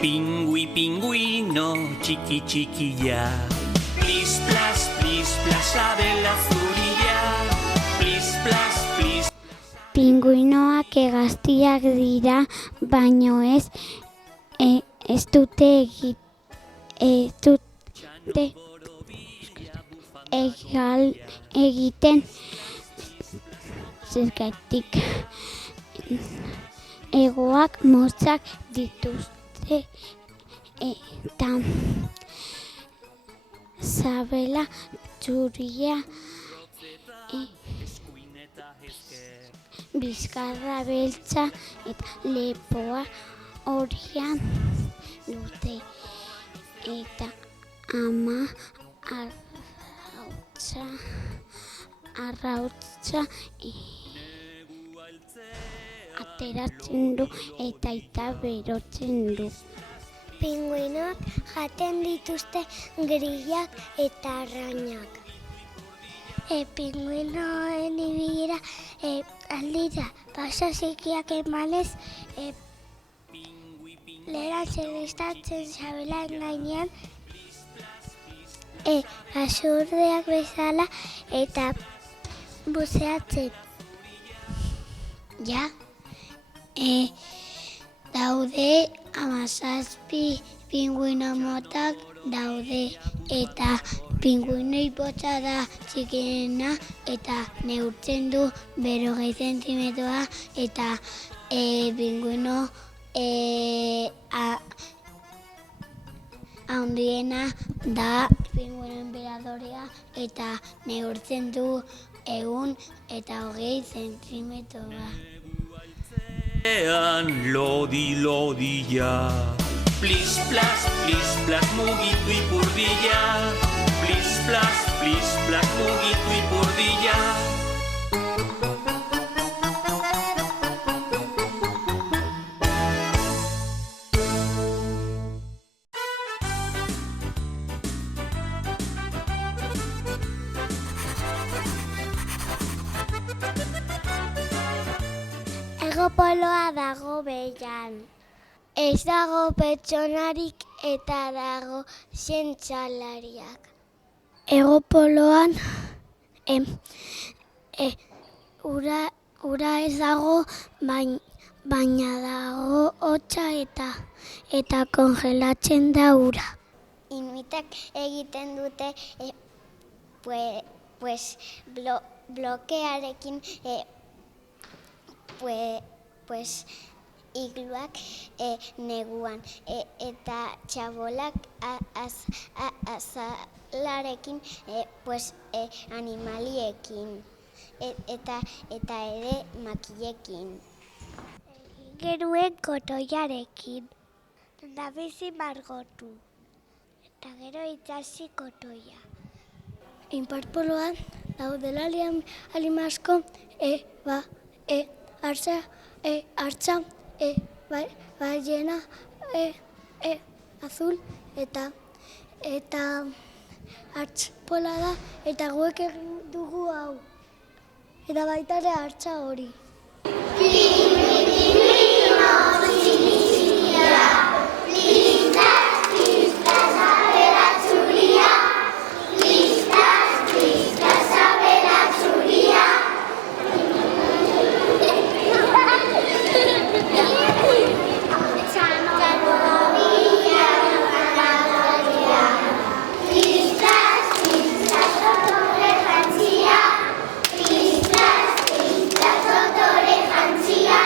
Pingüino, chiqui chiquilla. Plis, plas, Sabela zurilla. Plis, plis. Pingüinoak hegaztiak dira, baino ez dute hegal egiten, zergatik hegoak motzak dituzte eta sabela zuria bizkarra beltza eta lepoa horia dute eta ama arrautza ateratzen du eta aita berotzen du. Pingüinoak jaten dituzte grillak eta arrainak. Pingüinoen ibilera aldira paso zikiak emanez leheran zelestatzen sabelaren gainean asurdeak bezala eta buzeatzen. Ja, daude 17 pingüino motak daude eta pingüino ipotza da txikiena eta neurtzen du 40 zentimetroa eta pingüino handiena da pingüino enperadorea eta neurtzen du 120 zentimetroa. Lodi-lodilla. Plis, plas, mugitu ipurdilla. Plis, plas, mugitu ipurdilla. Poloa dago behian. Ez dago pertsonarik eta dago zientzialariak. Ego poloan ura ez dago, baina dago hotza eta kongelatzen da ura. Inuitak egiten dute blokearekin igluak neguan eta txabolak azalarekin animaliekin eta ere makillekin. Geruen kotoiarekin, nabizi margotu eta gero itxasi kotoia. Inparpoloan daudela alimasko hartza, ballena azul eta hartz pola da eta guek egin dugu hau. Eta baita ere hartza hori. Jantzia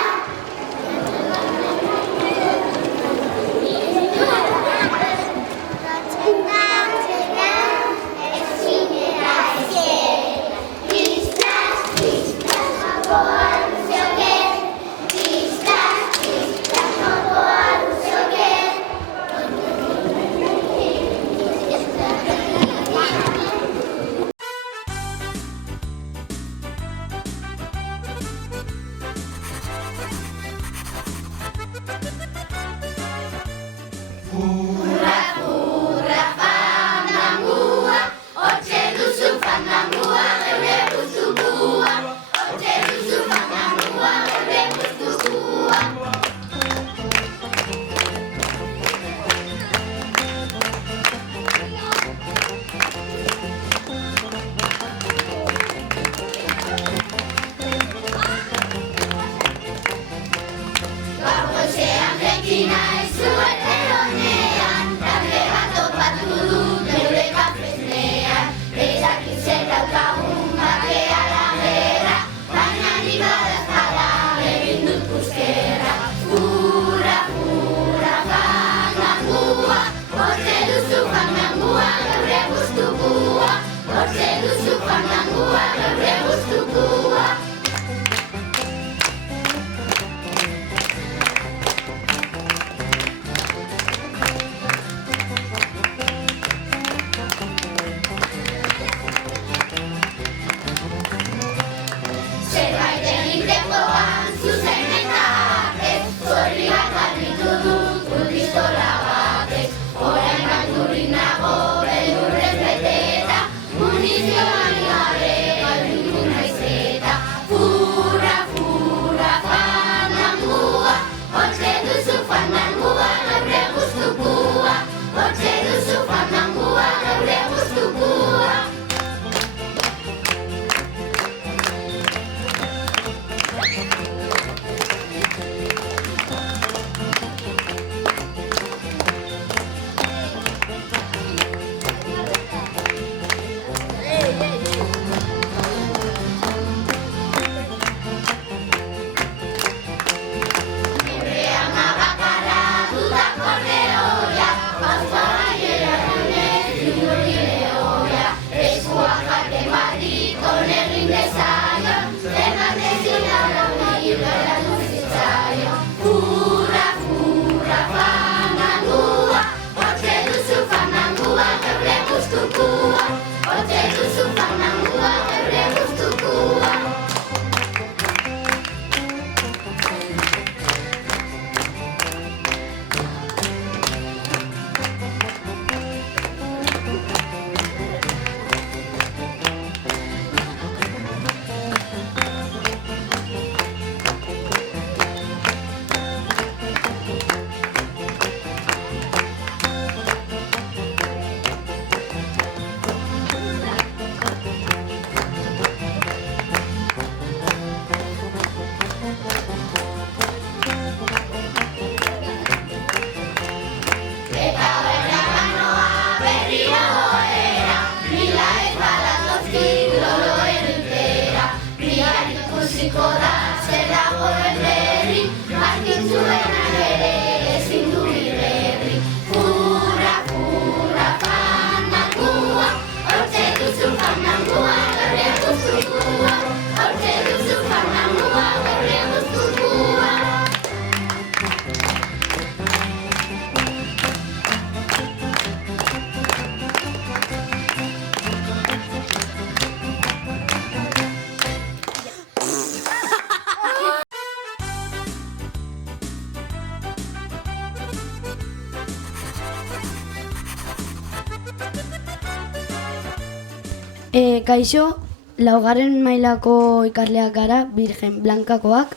Kaixo, laugarren mailako ikasleak gara, Virgen Blankakoak,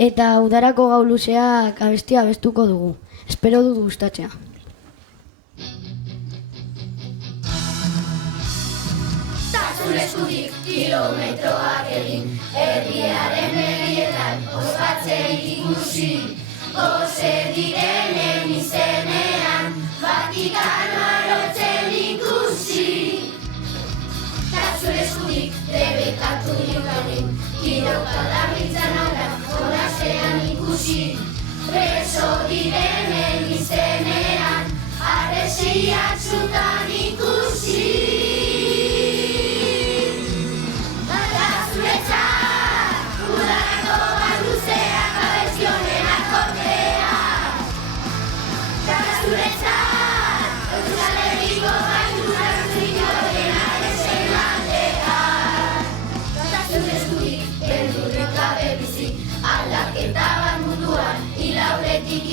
eta udarako gau luzeak abestia abestuko dugu. Espero dut gustatzea. Zure eskutik kilometroak egin, herriaren begietan ospatzen ikusi. Gose direnen izenean, Vatikanoa lotzen ikusi. Zure eskutik debekatu nioganen, kiroka darritzan aurra, jolasean ikusi. Preso direnen izenean, arresiak zutan ikusi.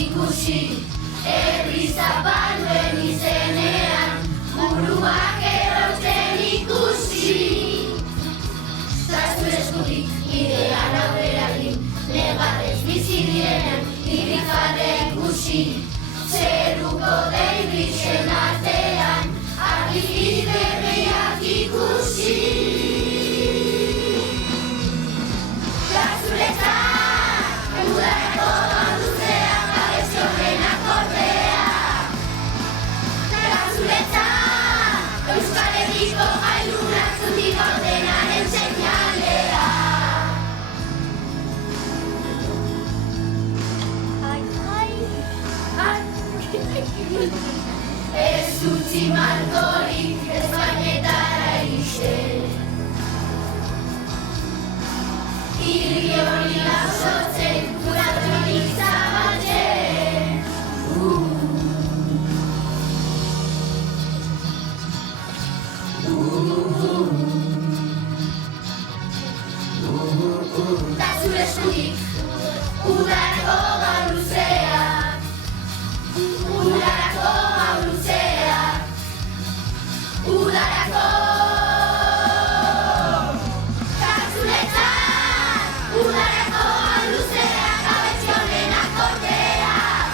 Ikusi, herri zapalduen izenean, buruak errautzen ikusi. Zaztu eskutik idean aurrera egin, negarrez bizi direnean, irrifarre ikusi. Zeruko deirixen artean, argi berriak ikusi. Gazuretzak, udarako Euskal Herriko gailunak zutik ordenaren seinalea. Ez utzi malkorik Espainetara iristen. Irri hori lausotzen, kuratronik zabaltzen. Da zure eskutik, udarako gau luzeak, udarako gau luzeak, udarako. Da zuretzat, udarako gau luzeak, abetxonen akordeak.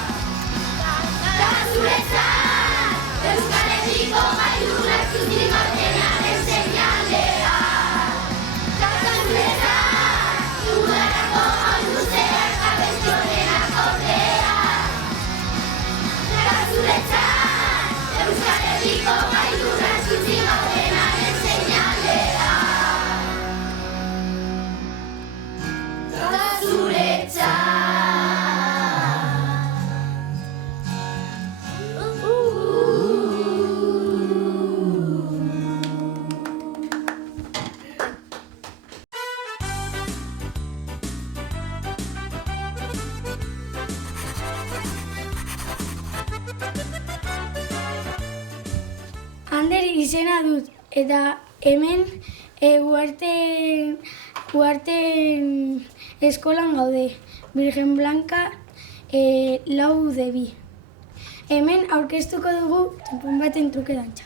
Da zuretzat, Euskal Herriko gailunak zutik ordenaren seinalea. Euskal Herriko gailunak zutik ordenaren seinalea. Da zuretzat. Ander izena dut, eta hemen Uharteen eskolan gaude, Virgen Blanka 4B. Hemen aurkeztuko dugu txanpon baten truke dantza.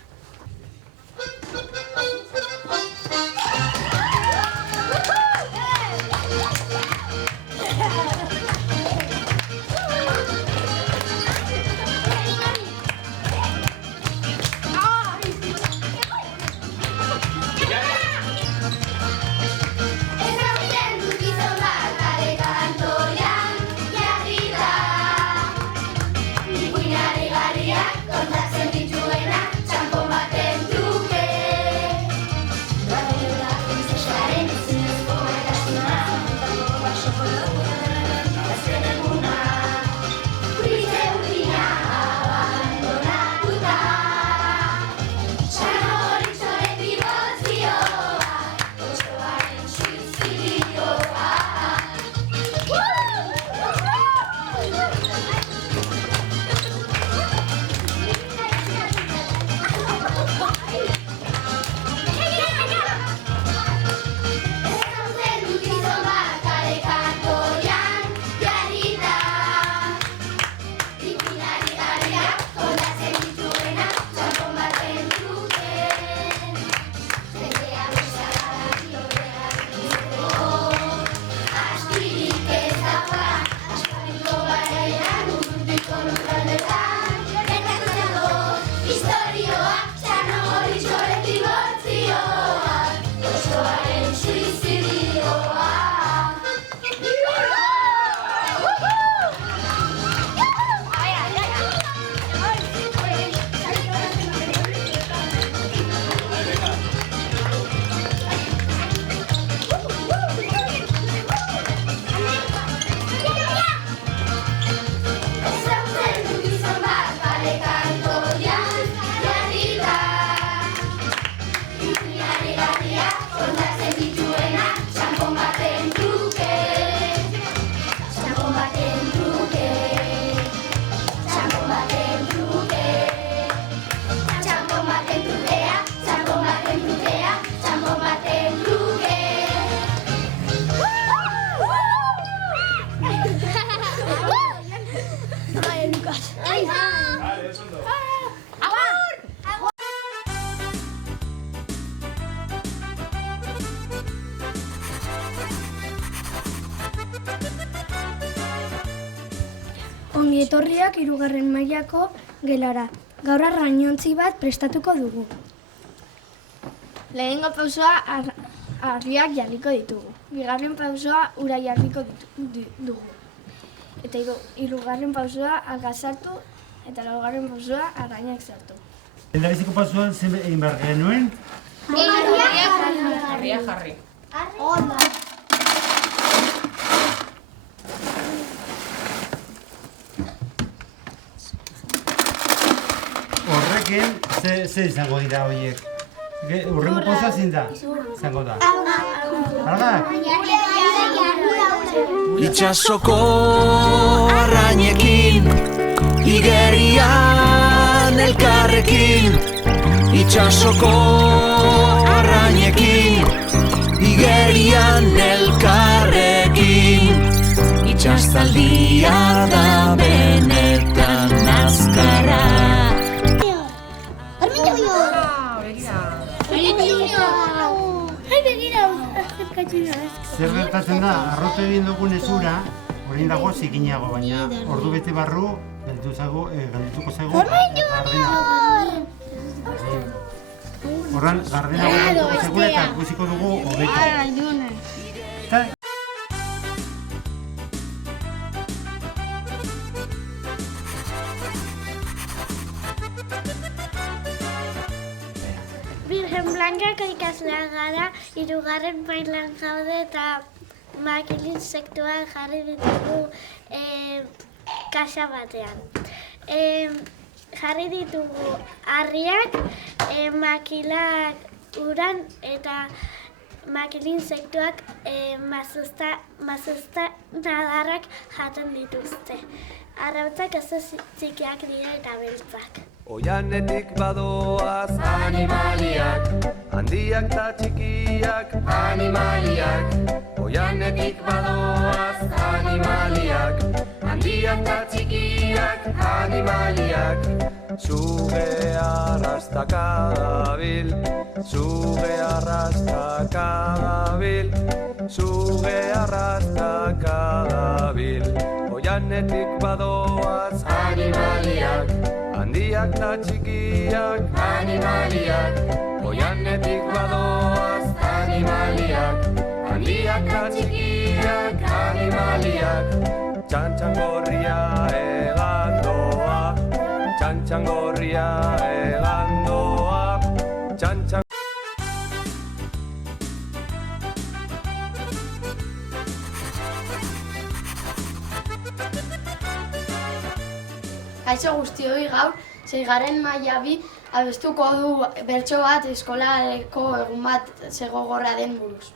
Kontatzen dituena, txanpon baten truke. Ongi etorriak 3. mailako gelara. Gaur arrainontzi bat prestatuko dugu. Lehenengo pausoa harriak jarriko ditugu. Bigarren pausoa ura jarriko dugu. Eta hirugarren pausoa alga sartu eta laugarren pausoa arrainak sartu. Lehendabiziko pausoan zen egin behar genuen? Harria jarri. Horrekin, ze izango dira horiek? Urrengo pausoa zein da? Izango da. Argak? Itxasoko arrainekin, igerian elkarrekin. Itxasoko arrainekin, igerian elkarrekin. Itxastaldia da benetan azkarra. Zer gertatzen da, arrotu egin dugun ezura, orain dago zikinago, baina ordu bete barru geldituko zaigu gardena. Horran, gardena geldituko zaigu eta ikusiko dugu hobeto. Virgen Blankako ikasleak gara, 3. mailan gaude eta makilin sektuak jarri ditugu kaxa batean. Jarri ditugu harriak, makilak uran eta makilin sektuak mazuzta nadarrak jaten dituzte. Arrautzak oso txikiak dira eta beltzak. Oianetik badoaz animaliak, handiak eta txikiak animaliak. Oianetik badoaz animaliak, handiak eta txikiak animaliak. Suge arrastaka dabil, suge arrastaka dabil, suge arrastaka dabil. Oianetik badoaz animaliak, handiak eta txikiak animaliak. Oianetik badoaz animaliak, handiak eta txikiak animaliak. Txantxangorria egandoa, txantxangorria egandoa, txantxangorria. Kaixo guztioi, gaur 6. maila B abestuko du bertso bat eskolareko egun bat zegogorra den buruz.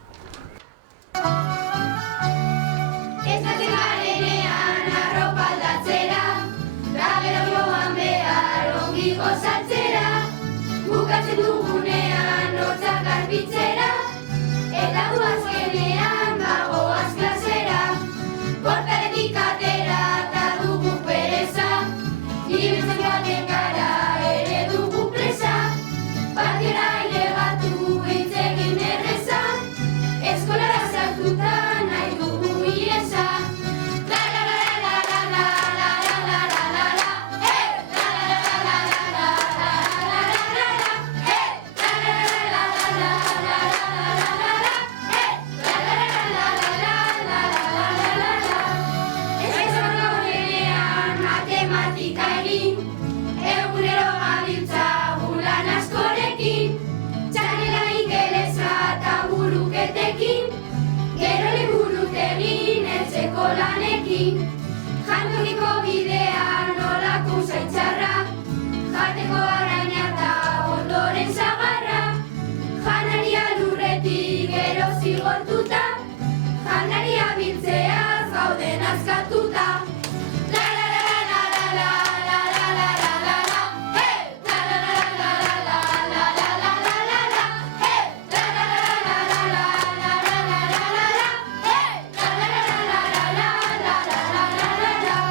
Ezaten garenean arropa aldatzera, da gero joan behar ongi gozatzera. Bukatzen dugunean hortzak garbitzera, eta gu azkenean bagoaz klasera. Portaretik atera eta dugu pereza, ibiltzen joaten gara ere dugu presa. Patiora ailegatu hitz egin erreza, eskolara sartuta nahi dugu iesa. La la la la la la la la la la la la, hey! La la la la la la la la la la la, hey! La la la la la la la la la la la, hey! La la la la la la la la la la. Eskaizan gaudenean matematika egin, egunero gabiltzagu lan askorekin. Txanela ingelesa eta buruketekin, gero liburutegin etxeko lanekin. Jantokiko bidean nolako zaitxarra, jateko arraina eta ondoren zagarra. Janaria lurretik gero zigortuta, janaria biltzeaz gauden askatuta. La la la la la la la la la la la, hey! La la la la la la la la la la la, hey! La la la la la la la la la la la, hey! La la la la la la la la la la la.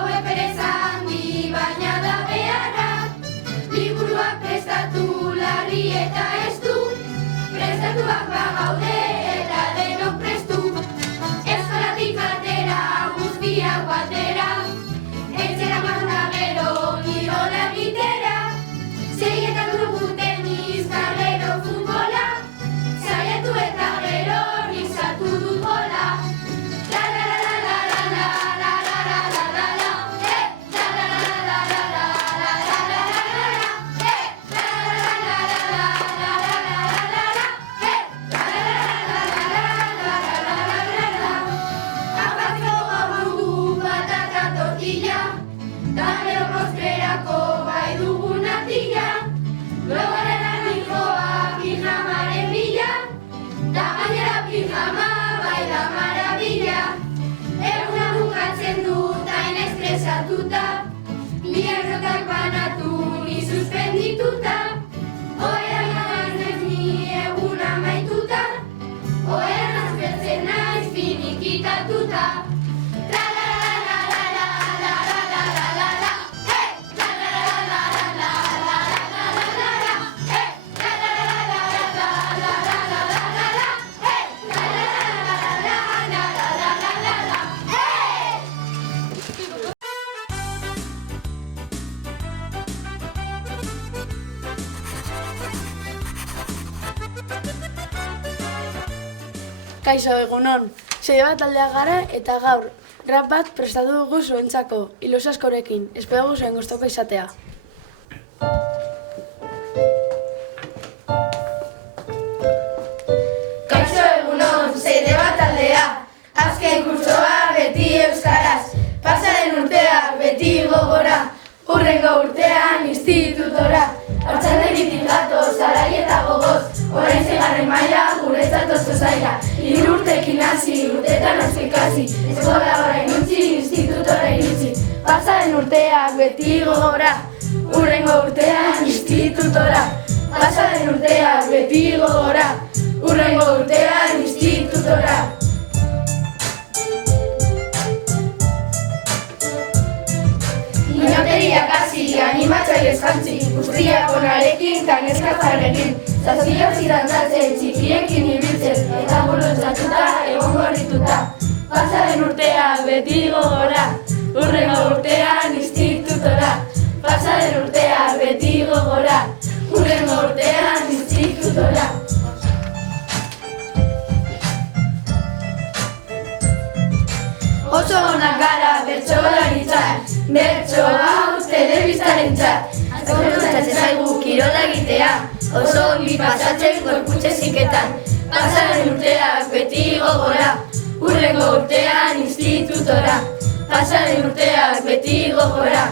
Haue pereza handi baina da beharra, liburuak prestatu larri eta ez du, prestatuak bagaude eta denok prestu. Eskolatik atera guztiak batera, etxera joan gero kirola egitera, seietan dugu tenis, gero futbola, saiatu eta gero nik dut gola. La la la la la la la la la la la la, la la la la la la la la la la la, la la la la la la la la la la la, la la la la la. Apazko gaur dugu patata tortilla, da gero postrerako bai dugu natilla, logaren ardijoa pijamaren bila, da gainera pijama bai da maravilla. Eguna bukatzen dut hain estresatuta, bi errotak banatu ni suspendituta, ohean naiz ni eguna amaituta, ohean azpertzen naiz finikitatuta. La la la la la la la la la la la, la la la la la la la la la la la, la la la la la la la la la la la la, la la la la la la la la la la la. Kaixo, egunon. Sei bat taldea gara eta gaur rap bat prestatu dugu zuentzako, ilusio askorekin. Espero zuen gustoko izatea. Kaixo egunon, zeide bat taldea, azken kurtsoa beti euskaraz, pasaren urteak beti gogora, hurrengo urtean institutora, hartzaldegitik gatoz, alai eta gogoz, orain zigarren maila guretzat oso zaila, 3 urtekin hasi, urtetan hasi ikasi, eskola orain utzi, institutora iritsi, pasaren urteak beti gogora, hurrengo urtean institutora, pasaren urteak beti gogora, hurrengo urtean institutora. Inoteriak hasi, animatzailez jantzi, guztiak onarekin, tanezkatzarekin, zazpioz dantzatzen, txikiekin ibiltzen, eta burutzatuta, egon gorrituta. Pasaren urteak beti gogora, hurrengo urtean institutora. Pasaren urteak beti gogora, hurrengo urtean institutora. Oso onak gara bertsolaritzat, bertso hau telebistarentzat. Gustatzen zaigu kirola egitea, oso ongi pasatzen gorputz heziketan. Pasaren urteak beti gogora, hurrengo urtean institutora. Pasaren urteak beti gogora,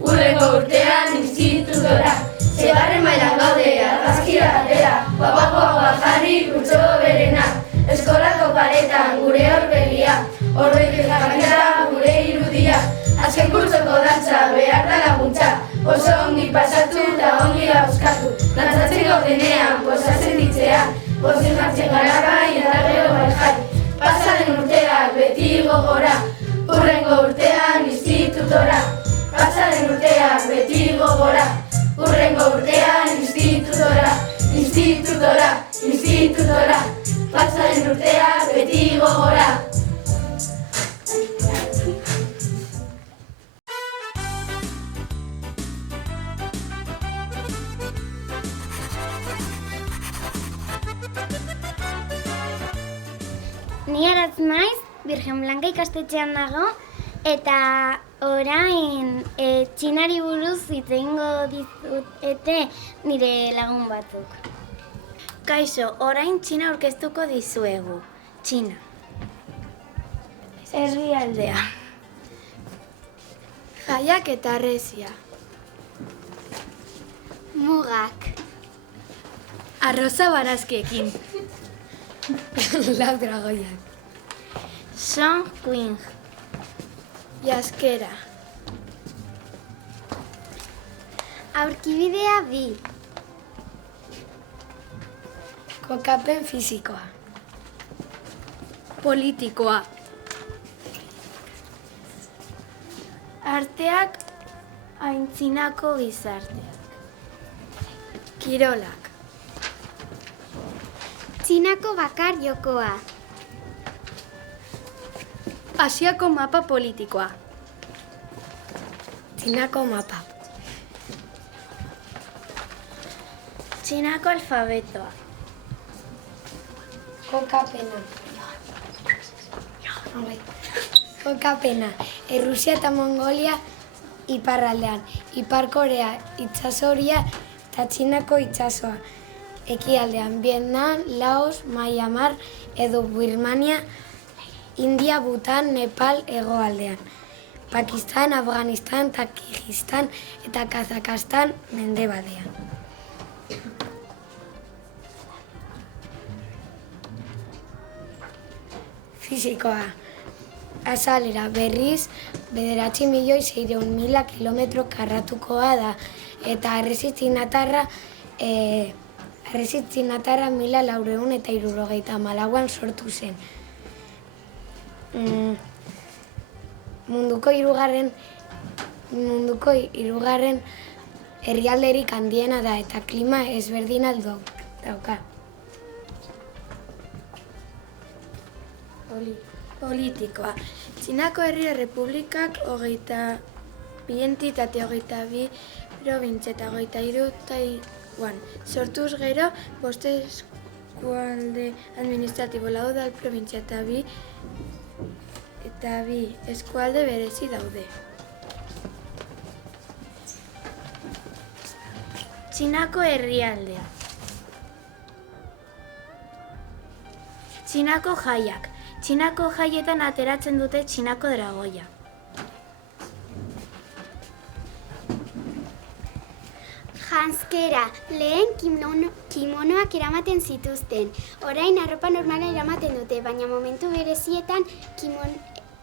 hurrengo urtean institutora. Zebarren mailan gaude, argazkira atera, guapagoa jarri kurtso berena. Eskolako paretan gure aurpegia, horretik gainera gure irudia. Azken kurtsoko dantza behar da laguntza, oso ongi pasatu eta ongi auskatu. Dantzatzen gaudenean, posatzen ditzea, pozik jartzen gara bai eta gero bai jai. Pasaren urteak beti gogora, hurrengo urtean institutora. Pasaren urteak beti gogora, hurrengo urtean institutora. Institutora, institutora, pasaren urteak beti gogora. Ni aratz naiz, Virgen Blanca ikastetxean dago, eta orain txinari buruz hitz egingo dizute nire lagun batzuk. Kaixo, orain Txina aurkeztuko dizuegu. Txina. Herrialdea. Jaiak eta harresia. Mugak. Arroza barazkiekin. Lau dragoiak. Song Queen. Jaskera. Aurkibidea bi. Kokapen fisikoa. Politikoa. Arteak aintzinako gizarteak. Kirolak. Txinako bakar jokoa. Asiako mapa politikoa. Txinako mapa. Txinako alfabetoa. Kokapena. Kokapena. Errusia eta Mongolia iparraldean. Ipar Korea itsasoria eta Txinako itsasoa. Ekialdean Vietnam, Laos, Myanmar edo Birmania, India, Bhutan, Nepal hegoaldean. Pakistan, Afganistan, Tajikistan eta Kazakistan mendebaldean. Fisikoa. Azalera berriz 9.600.000 kilometro karratukoa da eta erresitzinatarra 1474an sortu zen. Munduko hirugarren herrialderik handiena da eta klima ezberdina dauka. Politikoa. Txinako Herri Errepublikak 22 entitate, 22 probintzia eta 23 Taiwan. Sortuz gero, 5 eskualde administratibo, lau udal probintzia eta bi eskualde berezi daude. Txinako herrialdea. Txinako jaiak. Txinako jaietan ateratzen dute Txinako dragoia. Janzkera, lehen kimonoak eramaten zituzten. Orain arropa normala eramaten dute, baina momentu berezietan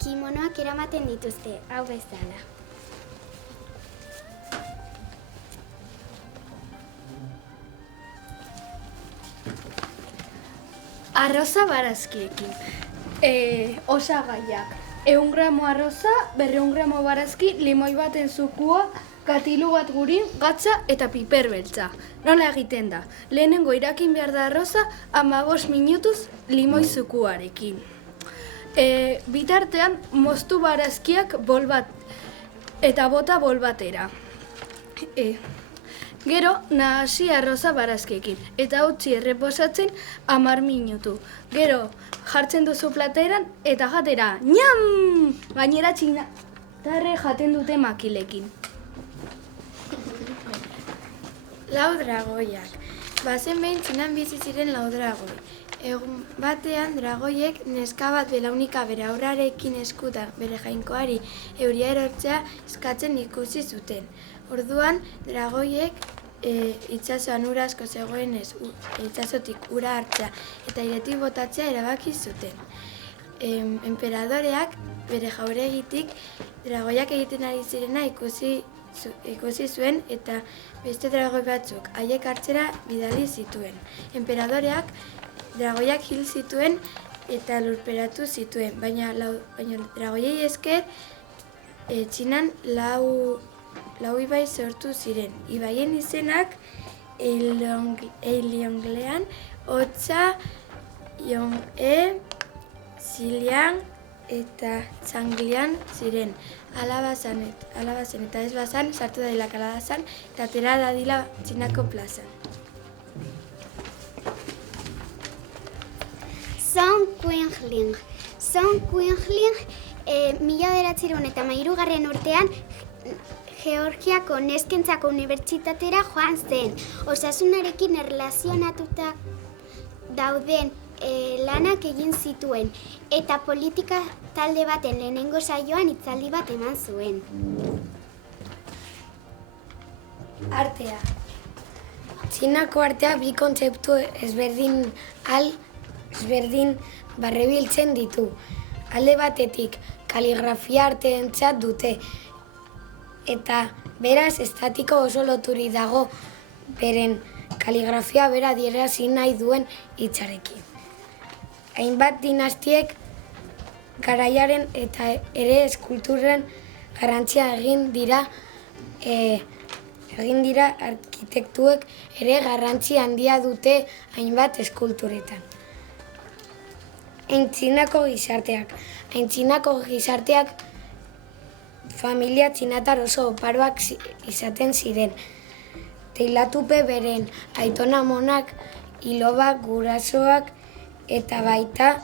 kimonoak eramaten dituzte, hau bezala. Arroza barazkiekin. Osagaiak. 100 gramo arroza, 200 gramo barazki, limoi baten zukua, katilu bat gurin, gatza eta piper beltza. Nola egiten da? Lehenengo irakin behar da arroza, 15 minutuz limoi zukuarekin. Bitartean, moztu barazkiak bol bat eta bota bol batera. Gero, nahasi arroza barazkiekin eta utzi erreposatzen 10 minutu. Gero, jartzen duzu plateran eta jatera. Ñam! Gainera txinatarre jaten dute makilekin. Lau dragoiak. Bazen behin Txinan bizi ziren lau dragoi. Egun batean dragoiek neska bat belaunika bere aurrarekin eskuta bere jainkoari euria erortzea eskatzen ikusi zuten. Orduan, dragoiek itsasoan ura asko zegoenez itsasotik ura hartzea eta airetik botatzea erabaki zuten. Enperadoreak bere jauregitik dragoiak egiten ari zirena ikusi zuen eta beste dragoi batzuk haiek hartzera bidali zituen. Enperadoreak dragoiak hil zituen eta lurperatu zituen, baina dragoiei esker Txinan lau ibai sortu ziren. Ibaien izenak Eilionglean, Otsa, Yonghe, Ziliang eta Zanglian ziren. Alabazen eta ez bazan sartu dadila Kalabazan eta atera dadila Txinako plazan. Song Qingling. Song Qingling 1913 urtean Georgiako Neskentzako Unibertsitatera joan zen. Osasunarekin erlazionatuta dauden lanak egin zituen eta politika talde baten lehenengo saioan hitzaldi bat eman zuen. Artea. Txinako artea bi kontzeptu ezberdin barrebiltzen ditu. Alde batetik kaligrafia arteentzat dute eta beraz estatiko oso loturi dago beren kaligrafia bera adierazi nahi duen hitzarekin. Hainbat dinastiek garaiaren eta ere eskulturen garrantzia egin dira arkitektuek ere garrantzi handia dute hainbat eskulturetan. Aintzinako gizarteak familia txinatar oso oparoak izaten ziren. Teilatupe beren aitona-amonak, ilobak, gurasoak eta baita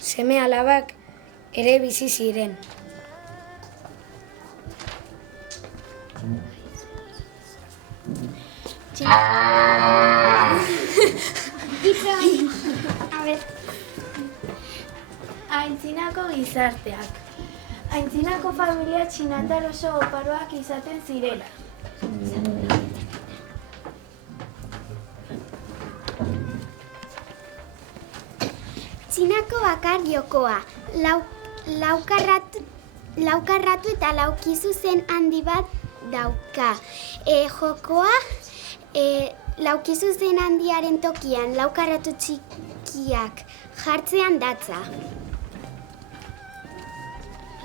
seme-alabak ere bizi ziren. Aintzinako gizarteak. Aintzinako familia txinatar oso oparoak izaten ziren. Txinako bakar jokoa, laukarratu eta laukizuzen handi bat dauka. Jokoa, laukizuzen handiaren tokian laukarratu txikiak jartzean datza.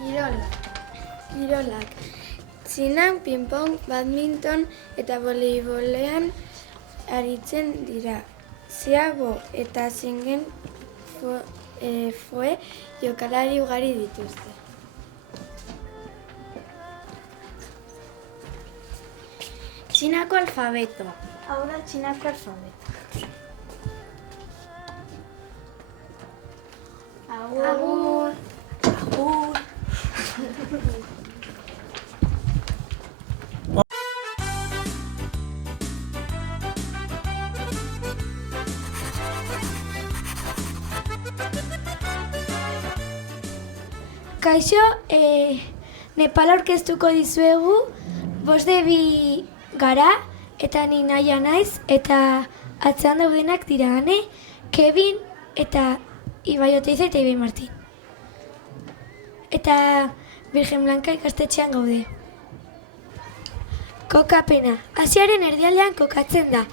Kirolak. Txinan ping-pong, badminton eta voleibolean aritzen dira. Ziago eta zingen foe jokalari ugari dituzte. Txinako alfabeto. Hau da txinako alfabeto. Agur. Agur. Kaixo, Nepal aurkeztuko dizuegu, 5 gara, eta ni Naia naiz, eta atzean daudenak dira Ane, Kevin, eta Ibai Oteiza eta Ibai Martin. Eta Virgen Blanca ikastetxean gaude. Kokapena, Asiaren erdialdean kokatzen da,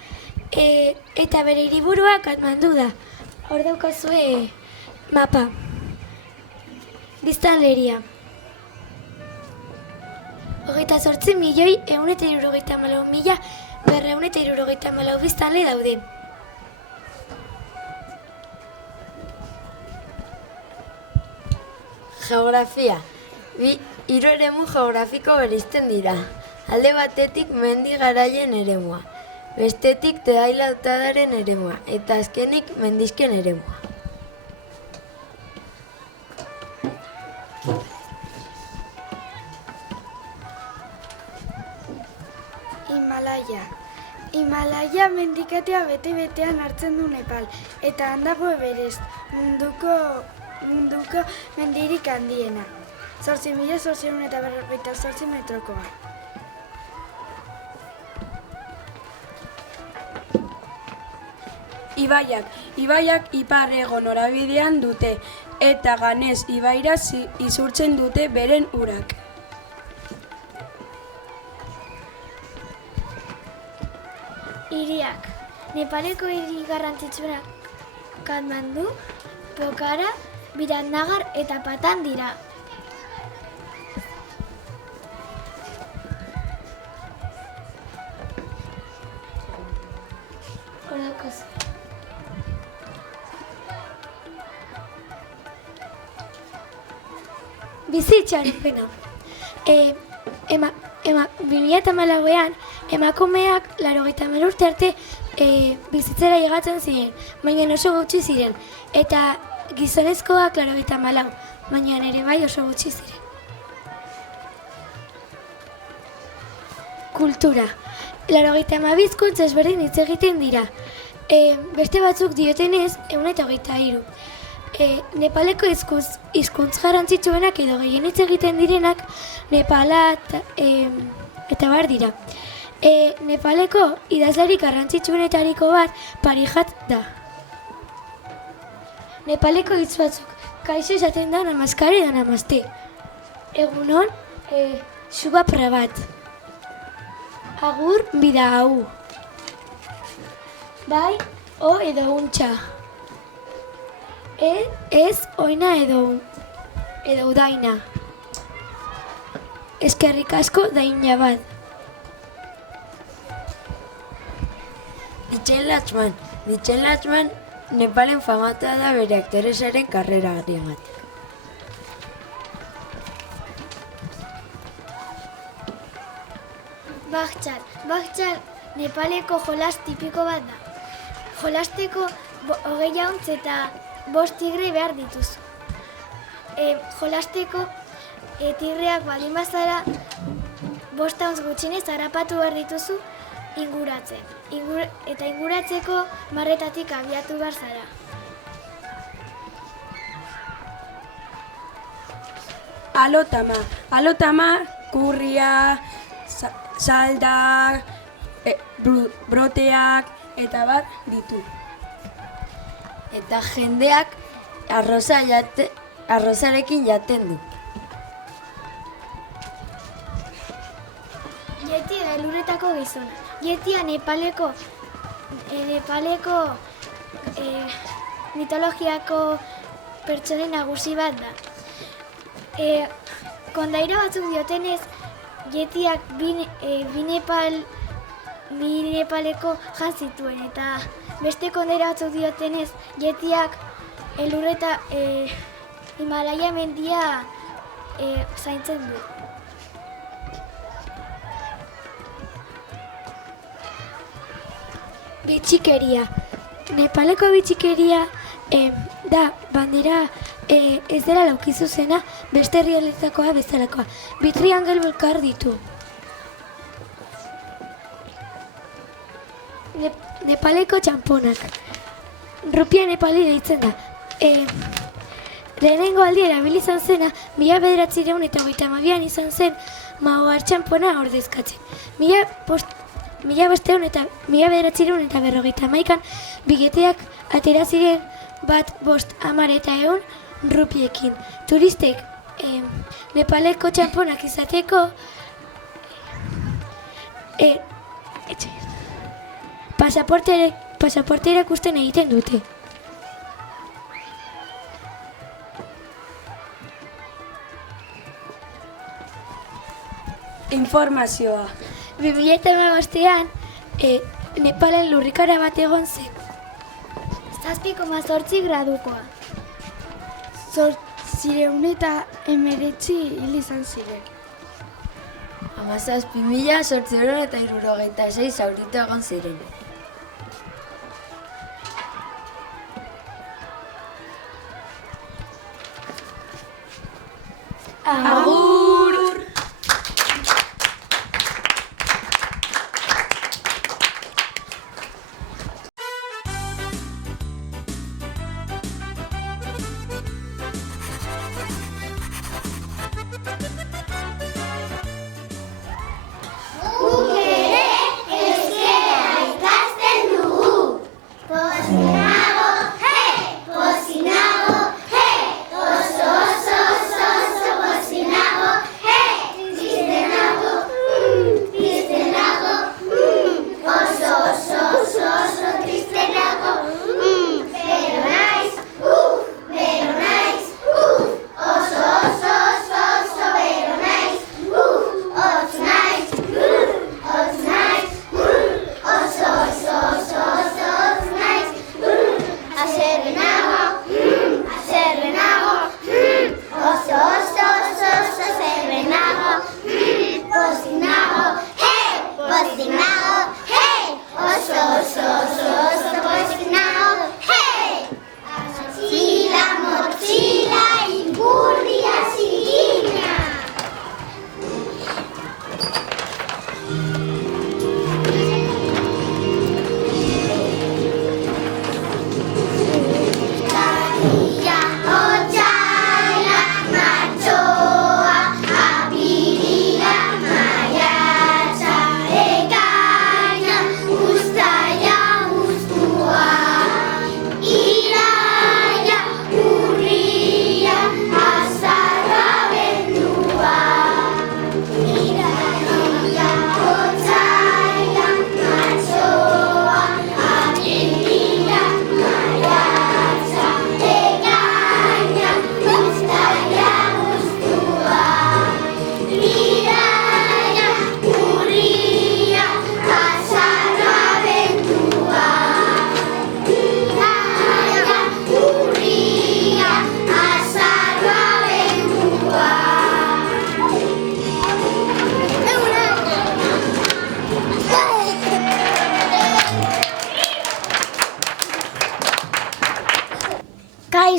eta bere hiriburua Katmandu da. Hor daukazue mapa. Biztanleria. 28.174.274 biztanle daude. Geografia. 3 eremu geografiko bereizten dira. Alde batetik mendi garaien eremua, bestetik tedail-lautadaren eremua, eta azkenik mendizken eremua. Himalaia mendikatea bete-betean hartzen du Nepal, eta handago Everest, munduko mendirik handiena. 8.848 metrokoa. Ibaiak ipar-hego norabidean dute, eta Ganez ibaira isurtzen dute beren urak. Hiriak. Nepaleko hiri garrantzitsuenak Katmandu, Pokhara, Biratnagar eta Patan dira. Bizitxaripena. 2014an emakumeak 80 urte arte bizitzera llegatzen ziren, baina oso gutxi ziren, eta gizonezkoak 84, baina ere bai oso gutxi ziren. Kultura. 82 hizkuntza ezberdin hitz egiten dira. Beste batzuk diotenez 123. Nepaleko hizkuntz garrantzitsuenak edo gehien hitz egiten direnak Nepala eta bar dira. Nepaleko idazlarik garrantzitsuenetariko bat Parijat da. Nepaleko hitz batzuk kaixo esaten da namaskar edo namaste. Egunon, Shubha Prabhat. Agur bida hau. Bai, o edo untxa. Ez, oina edo udaina. Eskerrik asko daina bat. Michel Lachman Nepalen famatua da bere aktoresaren karreragatik. Bakhchar Nepaleko jolas tipiko bat da. Jolasteko 20 jauntz eta 5 tigre behar dituzu. Jolasteko tigreak baldin bazara 5 jauntz gutxinez harrapatu behar dituzu inguratzen. Eta inguratzeko marretatik abiatu behar zara. Alotama, kurria, saldak, broteak eta bat ditu. Eta jendeak arrozarekin jaten du. Yeti da luretako gizona. Yetia Nepaleko mitologiako pertsonen nagusi bat da. Kondaira batzuk diotenez, Yetiak bi Nepaleko jan zituen, eta beste kondaira batzuk diotenez, Yetiak elurreta Himalaia mendia zaintzen du. Bitxikeria. Nepaleko bitxikeria da bandera ez dela laukizu zena beste herrialdeetakoa bezalakoa. Bi triangel belkar ditu. Nepaleko txamponak. Rupia Nepali deitzen da. Lehenengo aldi erabili izan zena 1932an izan zen Maoar txampona ordezkatzen. 1951an bigeteak atera ziren 1, 5, 10 eta 100 rupiekin. Turistek Nepaleko txamponak izateko pasaporte erakusten egiten dute. Informazioa. 2015an Nepalen lurrikara bat egon zen. 7,8 gradukoa. 819 hil izan ziren. 17.866 zauritu egon ziren. Agur! Pozinago,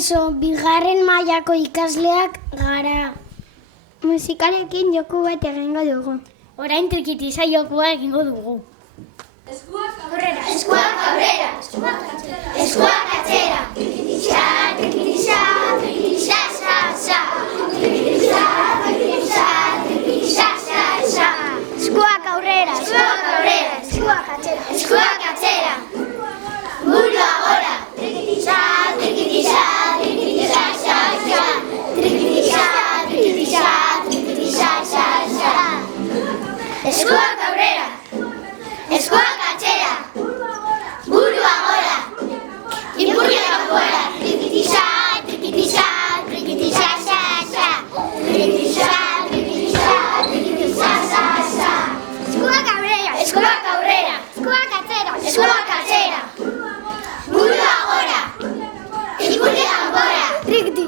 Kaixo, bigarren mailako ikasleak gara. Musikarekin joku bat egingo dugu. Orain trikitixa jokua egingo dugu. Eskuak aurrera, eskuak aurrera, eskuak atzera, eskuak atzera. Trikitixa, trikitixa, trikitixa, xa, xa. Trikitixa, trikitixa, trikitixa, xa, xa. Eskuak aurrera, Eskuak aurrera, eskuak atzera, eskuak atzera. Burua gora. Trikitixa, trikitixa, trikitixa, xa, xa. Trikitixa, trikitixa, trikitixa, xa, xa. Eskuak aurrera. Eskuak atzera. Burua gora. Ipurdia kanpora. Trikitixa, trikitixa, trikitixa, xa, xa. Trikitixa, trikitixa, trikitixa, xa, xa. eskuak aurrera, Eskuak aurrera. eskuak atzera, Eskuak atzera. Burua gora. Ipurdia kanpora. trikiti.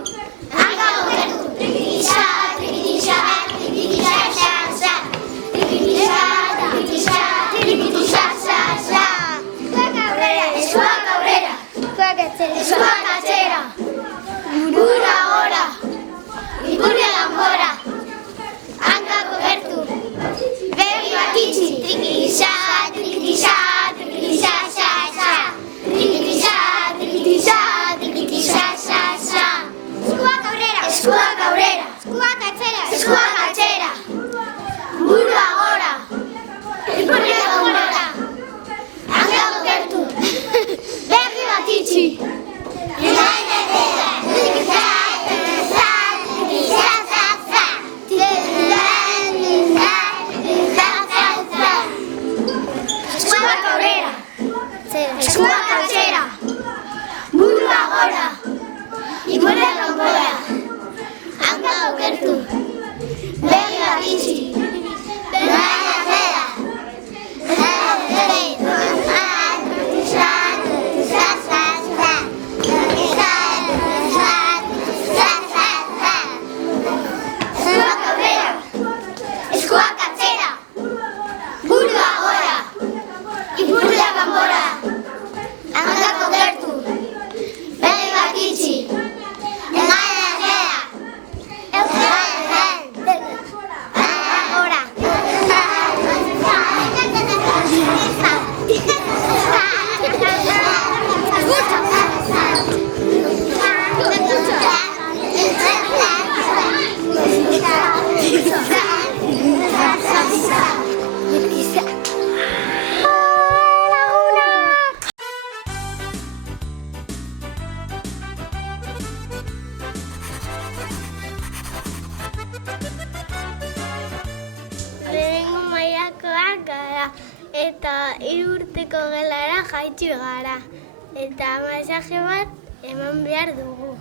Hanka gobertu. Trikitixa, trikitixa, trikitixa, xa, xa. Trikitixa, trikitixa, trikitixa, xa, xa. Eskuak aurrera, Eskuak aurrera. eskuak atzera, Eskuak atzera. Burua gora. Ipurdia kanpora. Hanka gobertu. Begi bat itxi. Trikitixa, trikitixa, trikitixa, xa, xa. Trikitixa, trikitixa, trikitixa, xa, xa. eskuak aurrera, Eskuak aurrera. eskuak atzera, Eskuak atzera. Burua gora. Ipurdia kanpora. Hanka gobertu. Begi bat itxi. Eskuak aurrera. Eskuak atzera. Burua gora. Ipurdia kanpora. Hanka gobertu. Begi bat itxi. Eskuak aurrera. Eskuak atzera. Burua gora. Ipurdia kanpora. Hanka gobertu. Begi bat itxi. Lehenengo mailakoak gara eta 3 urteko gelara jaitsi gara. Eta masaje bat eman behar dugu.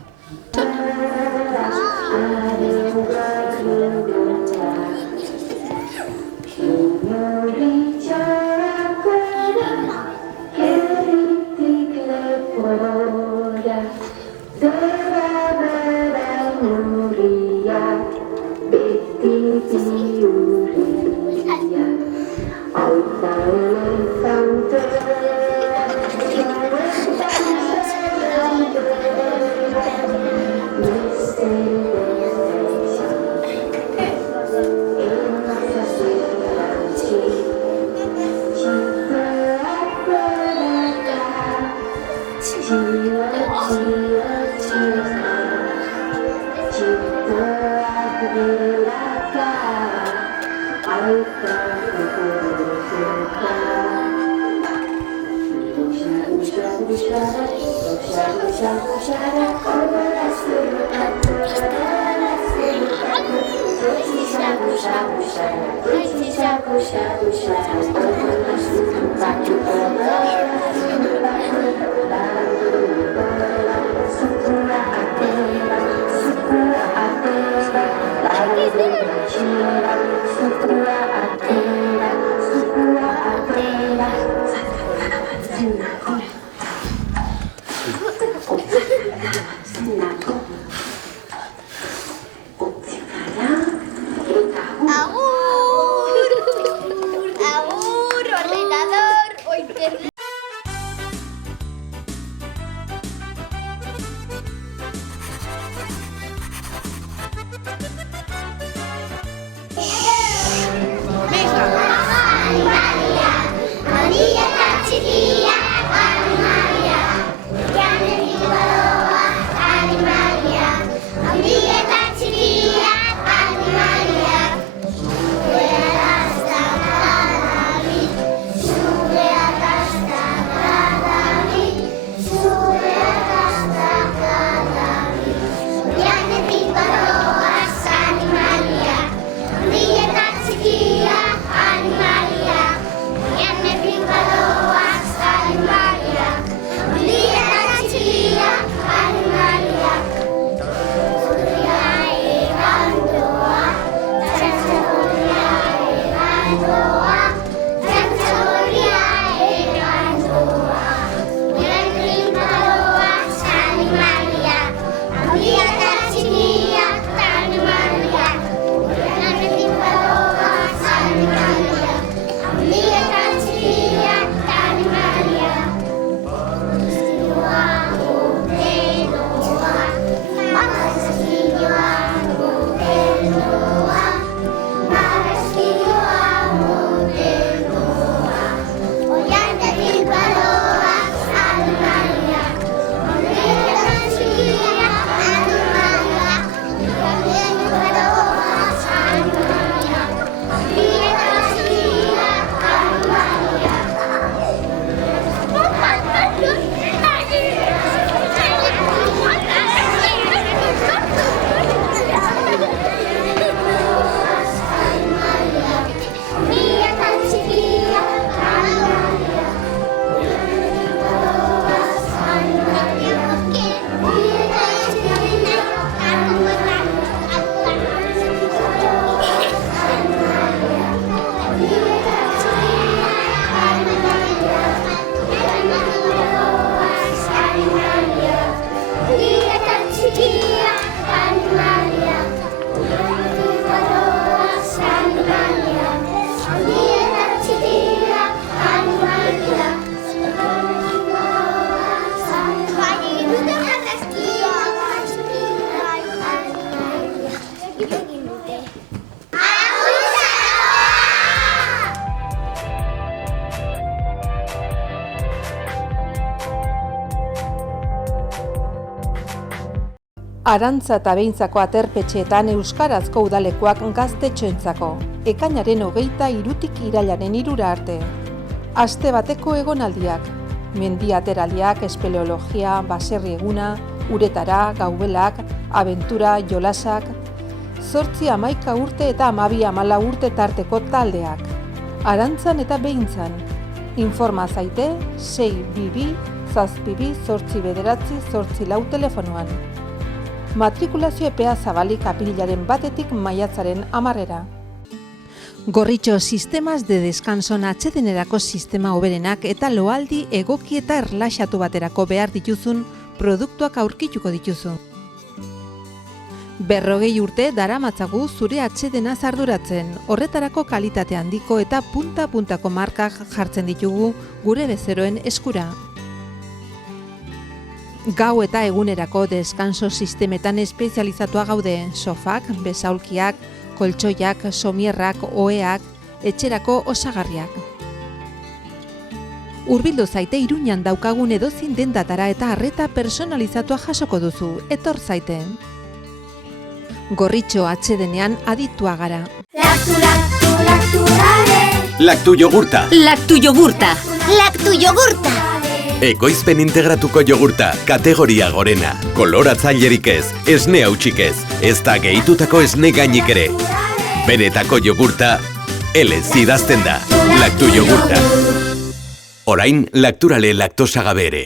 Arantza eta Behintzako aterpetxeetan euskarazko udalekoak gaztetxoentzako, ekainaren 23 irailaren 3 arte. Aste bateko egonaldiak, mendi ateraldiak, espeleologia, baserri eguna, uretara, gaubelak, abentura, jolasak, 8-11 urte eta 12-14 urte tarteko taldeak. Arantzan eta Behintzan. Informa zaite 622 zazpibi 8 telefonoan. Matrikulazio epea zabalik apirilaren 1 maiatzaren 10. Gorritxo Sistemas de Descanson atsedenerako sistema hoberenak eta loaldi egoki eta erlaxatu baterako behar dituzun produktuak aurkituko dituzu. 40 urte daramatzagu zure atsedena arduratzen, horretarako kalitate handiko eta punta-puntako markak jartzen ditugu gure bezeroen eskura. Gau eta egunerako deskanso sistemetan espezializatua gaude, sofak, besaulkiak, koltsoiak, somierrak, oheak, etxerako osagarriak. Hurbildu zaite Iruñan daukagun edozin dendatara eta arreta personalizatua jasoko duzu, etor zaite. Gorritxo atsedenean aditua gara. Lactu yogurta. Lactu yogurta. Lactu yogurta. Ekoizpen integratuko jogurta, kategoria gorena. Koloratzailerik ez, esne hautsik ez da gehitutako esne gainik ere. Benetako jogurta, elez idazten da. Lactu yogurta. Orain, lakturale laktosagabe ere.